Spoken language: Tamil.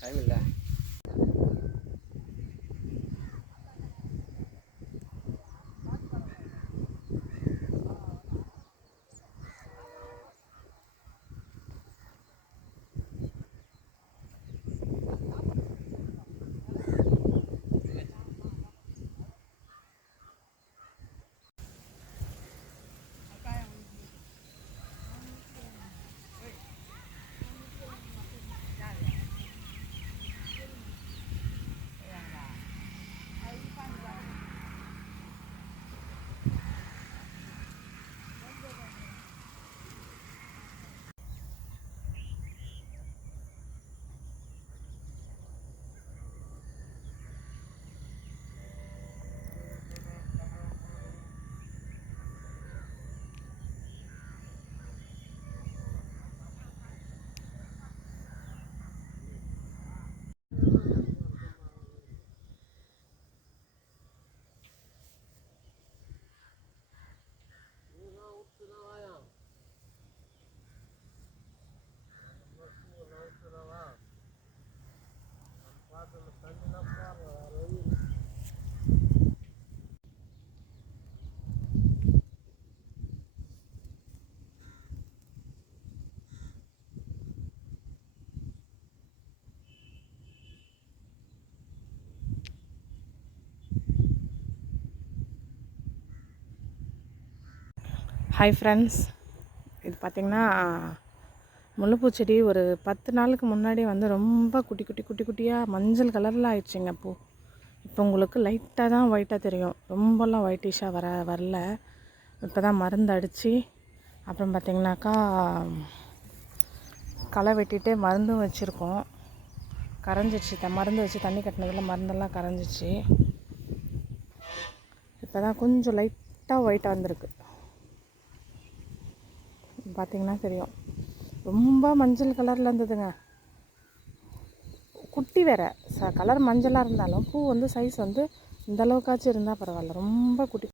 还没来 ஹாய் ஃப்ரெண்ட்ஸ் இது பார்த்திங்கன்னா முல்லைப்பூ செடி ஒரு பத்து நாளுக்கு முன்னாடி வந்து ரொம்ப குட்டி குட்டி குட்டி குட்டியாக மஞ்சள் கலரில் ஆயிடுச்சுங்க பூ. இப்போ உங்களுக்கு லைட்டாக தான் ஒயிட்டாக தெரியும். ரொம்பலாம் ஒயிட்டிஷாக வர வரல. இப்போ தான் மருந்து அடித்து அப்புறம் பார்த்திங்கனாக்கா களை வெட்டிட்டு மருந்தும் வச்சுருக்கோம். கரைஞ்சிச்சு த மருந்து வச்சு தண்ணி கட்டினதில் மருந்தெல்லாம் கரைஞ்சிச்சு இப்போ தான் கொஞ்சம் லைட்டாக ஒயிட்டாக வந்திருக்கு. பார்த்தீங்கன்னா தெரியும். ரொம்ப மஞ்சள் கலரில் இருந்ததுங்க. குட்டி வேற. ச கலர் மஞ்சளாக இருந்தாலும் பூ வந்து சைஸ் வந்து இந்த அளவுக்காச்சும் இருந்தால் பரவாயில்ல. ரொம்ப குட்டி.